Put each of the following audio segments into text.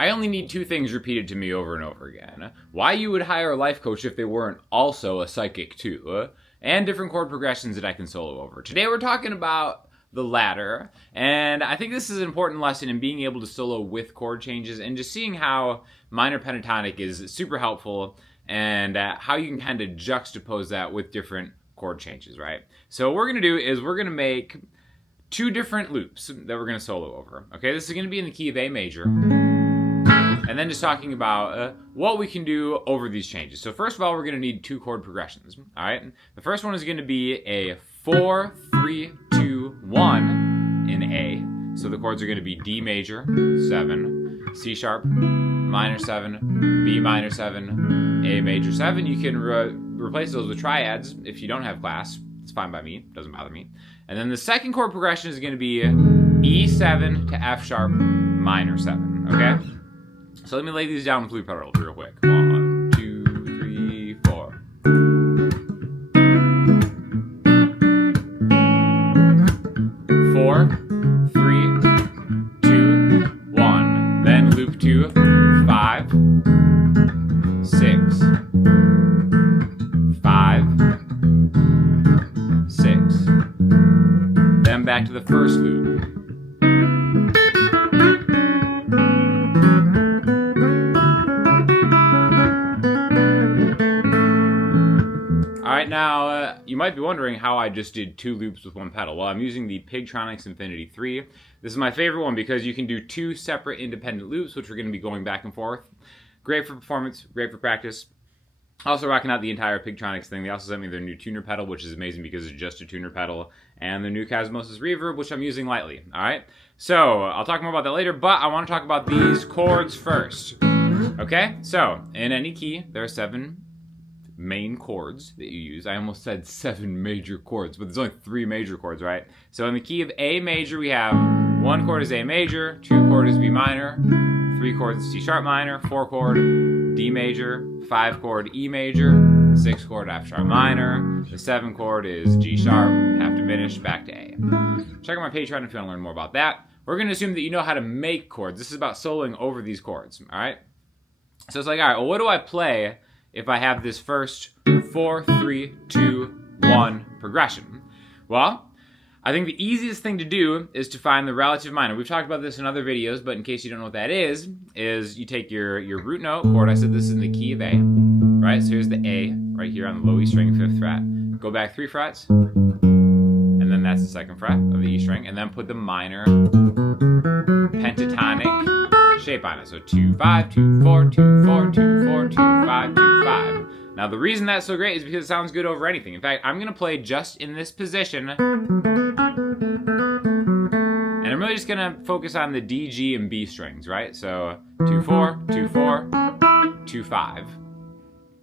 I only need two things repeated to me over and over again. Why you would hire a life coach if they weren't also a psychic too. And different chord progressions that I can solo over. Today we're talking about the latter, and I think this is an important lesson in being able to solo with chord changes and just seeing how minor pentatonic is super helpful and how you can kind of juxtapose that with different chord changes, right? So what we're going to do is we're going to make two different loops that we're going to solo over. Okay, this is going to be in the key of A major, and then just talking about what we can do over these changes. So first of all, we're going to need two chord progressions, all right? The first one is going to be a 4, 3, 2, 1 in A. So the chords are going to be D major, 7, C sharp, minor 7, B minor 7, A major 7. You can replace those with triads if you don't have class. It's fine by me, doesn't bother me. And then the second chord progression is going to be E7 to F sharp, minor 7, okay? So let me lay these down with loop pedals real quick. 1, 2, 3, 4. 4, 3, 2, 1. Then loop 2, 5, 6, 5, 6. Then back to the first loop. Alright, now you might be wondering how I just did two loops with one pedal. Well, I'm using the Pigtronix Infinity 3. This is my favorite one because you can do two separate independent loops, which we're going to be going back and forth. Great for performance, great for practice. Also rocking out the entire Pigtronix thing. They also sent me their new tuner pedal, which is amazing because it's just a tuner pedal, and the new Cosmosis Reverb, which I'm using lightly. Alright, so I'll talk more about that later, but I want to talk about these chords first. Okay, so in any key, there are 7 main chords that you use. I almost said 7 major chords, but there's only 3 major chords, right? So in the key of A major, we have 1 chord is A major, 2 chord is B minor, 3 chords is C sharp minor, 4 chord D major, 5 chord E major, 6 chord F sharp minor, the 7 chord is G sharp, half diminished, back to A. Check out my Patreon if you want to learn more about that. We're going to assume that you know how to make chords. This is about soloing over these chords, alright? So it's like, alright, well, what do I play if I have this first 4, 3, 2, 1 progression? Well, I think the easiest thing to do is to find the relative minor. We've talked about this in other videos, but in case you don't know what that is you take your root note chord. I said this is in the key of A, right? So here's the A right here on the low E string, 5th fret. Go back 3 frets, and then that's the 2nd fret of the E string, and then put the minor pentatonic shape on it. So 2, 5, 2, 4, 2, 4, 2, 4, 2, 5, 2, 5. Now the reason that's so great is because it sounds good over anything. In fact, I'm going to play just in this position, and I'm really just going to focus on the D, G, and B strings, right? So 2, 4, 2, 4, 2, 5.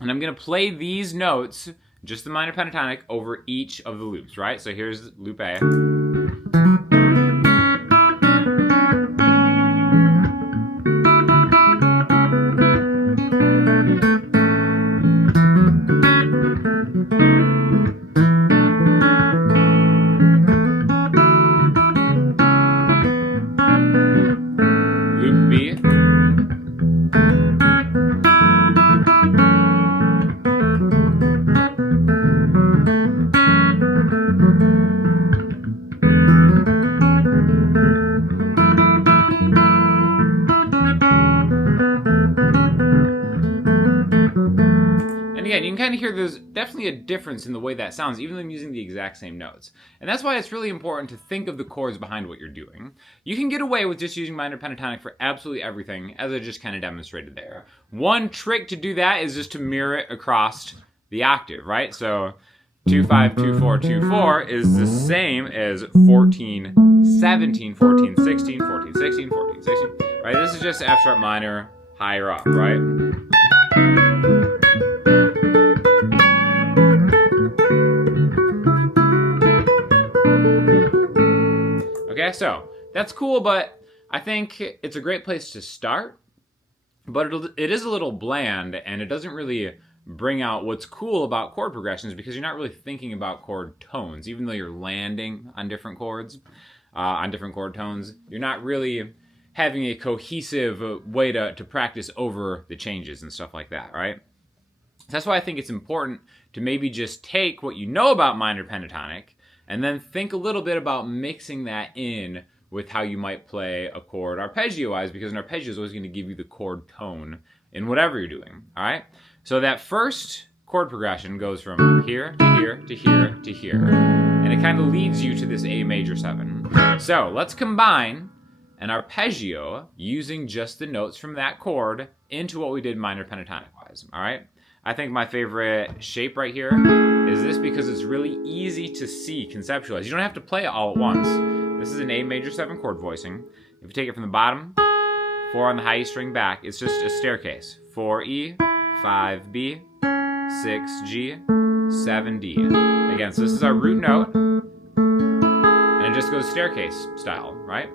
And I'm going to play these notes, just the minor pentatonic, over each of the loops, right? So here's loop A. Loop B. And again, you can kind of hear there's definitely a difference in the way that sounds, even though I'm using the exact same notes. And that's why it's really important to think of the chords behind what you're doing. You can get away with just using minor pentatonic for absolutely everything, as I just kind of demonstrated there. One trick to do that is just to mirror it across the octave, right? So 2, 5, 2, 4, 2, 4 is the same as 14, 17, 14, 16, 14, 16, 14, 16, right? This is just F sharp minor higher up, right? Okay, so that's cool, but I think it's a great place to start, but it is a little bland, and it doesn't really bring out what's cool about chord progressions because you're not really thinking about chord tones. Even though you're landing on different chords, on different chord tones, you're not really having a cohesive way to practice over the changes and stuff like that, right? So that's why I think it's important to maybe just take what you know about minor pentatonic and then think a little bit about mixing that in with how you might play a chord arpeggio-wise, because an arpeggio is always going to give you the chord tone in whatever you're doing, all right? So that first chord progression goes from here to here to here to here, and it kind of leads you to this A major 7. So let's combine an arpeggio using just the notes from that chord into what we did minor pentatonic-wise, all right? I think my favorite shape right here is this because it's really easy to see, conceptualize. You don't have to play it all at once. This is an A major 7 chord voicing. If you take it from the bottom, 4 on the high E string back, it's just a staircase. 4E, 5B, 6G, 7D. Again, so this is our root note, and it just goes staircase style, right?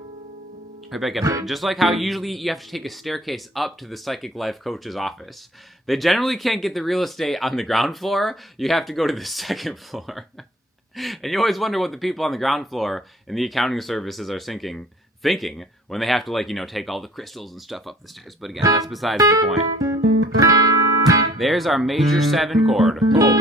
Right back up there. Just like how usually you have to take a staircase up to the psychic life coach's office. They generally can't get the real estate on the ground floor. You have to go to the second floor. And you always wonder what the people on the ground floor in the accounting services are thinking when they have to, like, you know, take all the crystals and stuff up the stairs. But again, that's besides the point. There's our major 7 chord. Oh.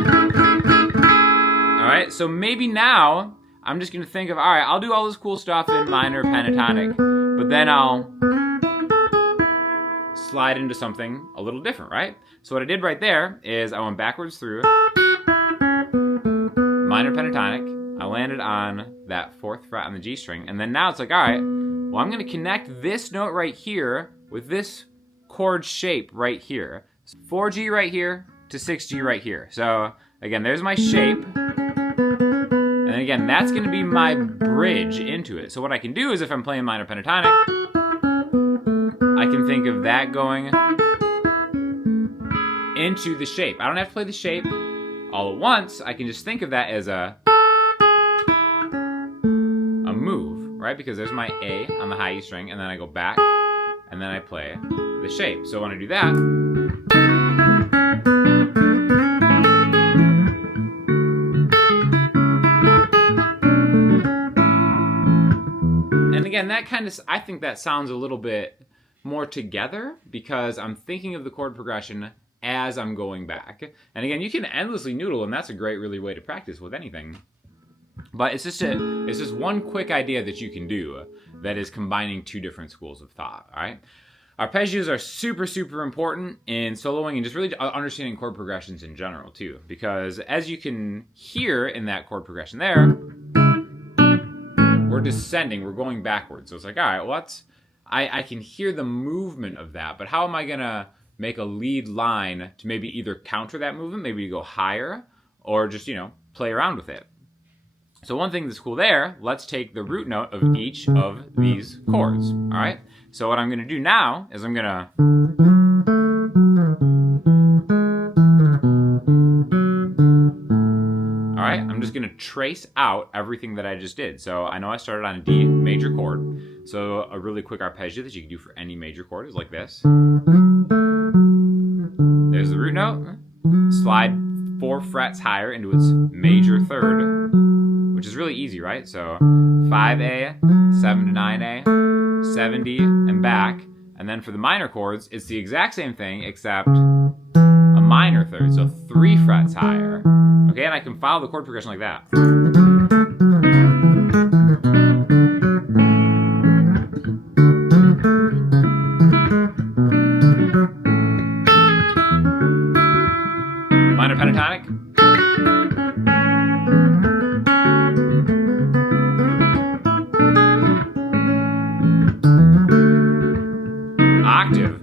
All right, so maybe now I'm just going to think of, all right, I'll do all this cool stuff in minor pentatonic, but then I'll slide into something a little different, right? So what I did right there is I went backwards through minor pentatonic. I landed on that 4th fret on the G string, and then now it's like, all right, well, I'm going to connect this note right here with this chord shape right here. 4G right here to 6G right here. So again, there's my shape. And again, that's going to be my bridge into it. So what I can do is if I'm playing minor pentatonic, I can think of that going into the shape. I don't have to play the shape all at once. I can just think of that as a move, right? Because there's my A on the high E string, and then I go back, and then I play the shape. So when I do that, and again, that kind of, I think that sounds a little bit more together because I'm thinking of the chord progression as I'm going back. And again, you can endlessly noodle, and that's a great really way to practice with anything. But it's just one quick idea that you can do that is combining 2 different schools of thought, all right? Arpeggios are super, super important in soloing and just really understanding chord progressions in general too, because as you can hear in that chord progression there, we're descending, we're going backwards. So it's like, all right, well, I can hear the movement of that, but how am I gonna make a lead line to maybe either counter that movement, maybe go higher, or just, you know, play around with it? So one thing that's cool there, let's take the root note of each of these chords, all right? So what I'm gonna do now is I'm gonna all right, I'm just gonna trace out everything that I just did. So I know I started on a D major chord. So a really quick arpeggio that you can do for any major chord is like this. There's the root note, slide 4 frets higher into its major 3rd, which is really easy, right? So 5A, 7 to 9A, 7D, and back. And then for the minor chords, it's the exact same thing except a minor 3rd, so 3 frets higher. Okay, and I can follow the chord progression like that. Minor pentatonic. Octave.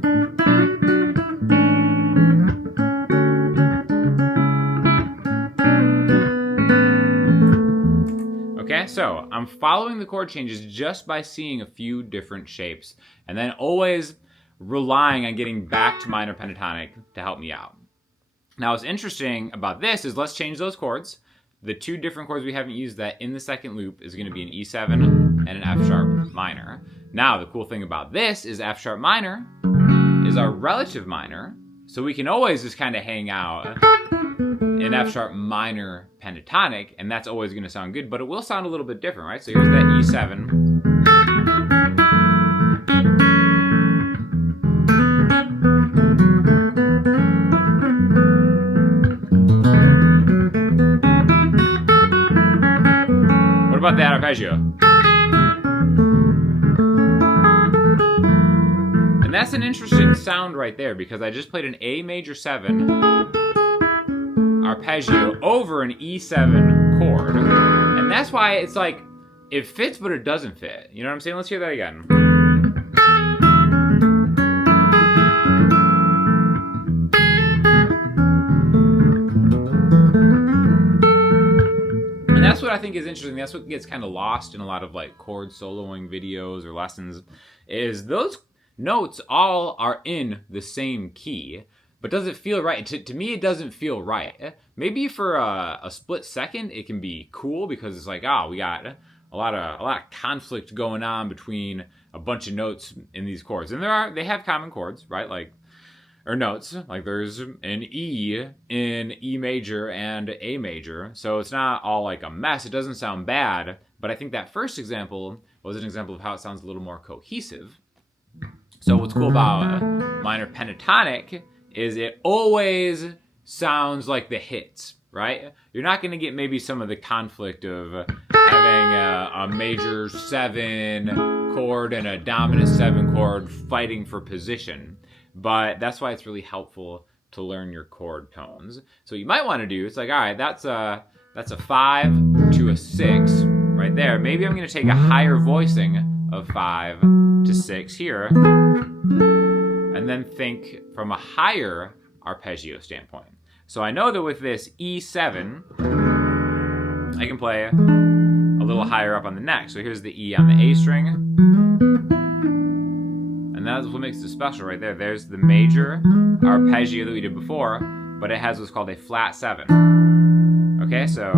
Okay, so I'm following the chord changes just by seeing a few different shapes, and then always relying on getting back to minor pentatonic to help me out. Now, what's interesting about this is let's change those chords. The 2 different chords we haven't used that in the second loop is going to be an E7 and an F sharp minor. Now, the cool thing about this is F sharp minor is our relative minor, so we can always just kind of hang out in F sharp minor pentatonic, and that's always going to sound good, but it will sound a little bit different, right? So here's that E7. about that arpeggio? And that's an interesting sound right there, because I just played an A major 7 arpeggio over an E7 chord. And that's why it's like, it fits, but it doesn't fit. You know what I'm saying? Let's hear that again. And that's what I think is interesting. That's what gets kind of lost in a lot of like chord soloing videos or lessons, is those notes all are in the same key, but does it feel right? To me, it doesn't feel right. Maybe for a split second, it can be cool because it's like, we got a lot of conflict going on between a bunch of notes in these chords, and they have common chords, right? Like, or notes, like there's an E in E major and A major, so it's not all like a mess. It doesn't sound bad, but I think that first example was an example of how it sounds a little more cohesive. So what's cool about minor pentatonic is it always sounds like the hits, right? You're not going to get maybe some of the conflict of having a major 7 chord and a dominant 7 chord fighting for position. But that's why it's really helpful to learn your chord tones. So you might want to do, it's like, all right, that's a 5 to a 6 right there. Maybe I'm going to take a higher voicing of 5 to 6 here, and then think from a higher arpeggio standpoint. So I know that with this E7, I can play a little higher up on the neck. So here's the E on the A string, and that's what makes it special right there. There's the major arpeggio that we did before, but it has what's called a flat 7. Okay, so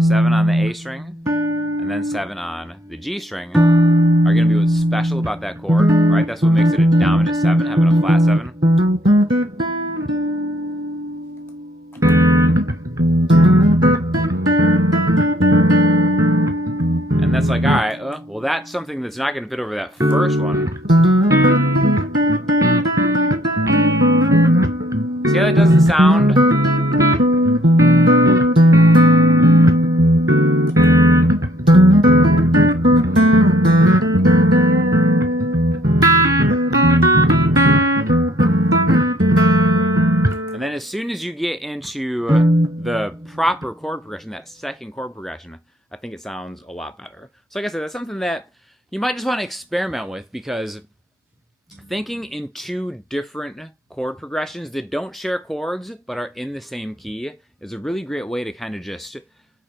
7 on the A string, and then 7 on the G string are going to be what's special about that chord, right? That's what makes it a dominant 7, having a flat 7. And that's like, all right, well, that's something that's not going to fit over that first one. See how that doesn't sound? And then as soon as you get into the proper chord progression, that second chord progression, I think it sounds a lot better. So like I said, that's something that you might just want to experiment with, because thinking in 2 different chord progressions that don't share chords but are in the same key is a really great way to kind of just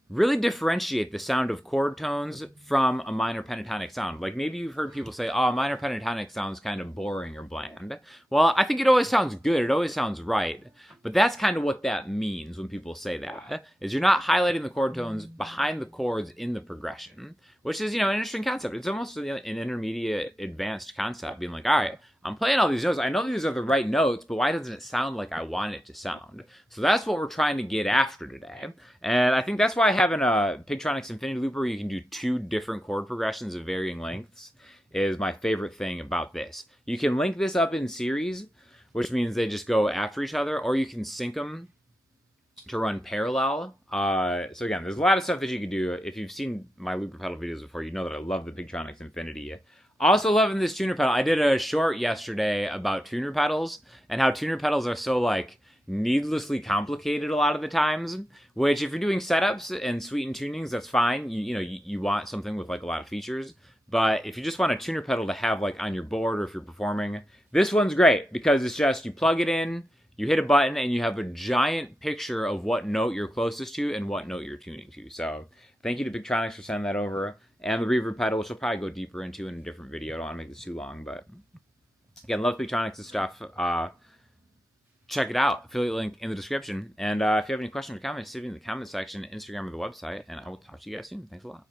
really differentiate the sound of chord tones from a minor pentatonic sound. Like maybe you've heard people say, oh, minor pentatonic sounds kind of boring or bland. Well, I think it always sounds good. It always sounds right. But that's kind of what that means when people say that, is you're not highlighting the chord tones behind the chords in the progression, which is, an interesting concept. It's almost an intermediate advanced concept, being like, all right, I'm playing all these notes. I know these are the right notes, but why doesn't it sound like I want it to sound? So that's what we're trying to get after today. And I think that's why having a Pigtronix Infinity Looper where you can do 2 different chord progressions of varying lengths is my favorite thing about this. You can link this up in series, which means they just go after each other, or you can sync them to run parallel. So again, there's a lot of stuff that you could do. If you've seen my looper pedal videos before, you know that I love the Pigtronix Infinity. Also loving this tuner pedal. I did a short yesterday about tuner pedals and how tuner pedals are so like needlessly complicated a lot of the times, which if you're doing setups and sweetened tunings, that's fine. You want something with like a lot of features. But if you just want a tuner pedal to have like on your board, or if you're performing, this one's great because it's just you plug it in, you hit a button, and you have a giant picture of what note you're closest to and what note you're tuning to. So thank you to Pigtronix for sending that over. And the Reverb pedal, which we'll probably go deeper into in a different video. I don't want to make this too long, but again, love Pigtronix's stuff. Check it out. Affiliate link in the description. And if you have any questions or comments, send me in the comment section, Instagram, or the website, and I will talk to you guys soon. Thanks a lot.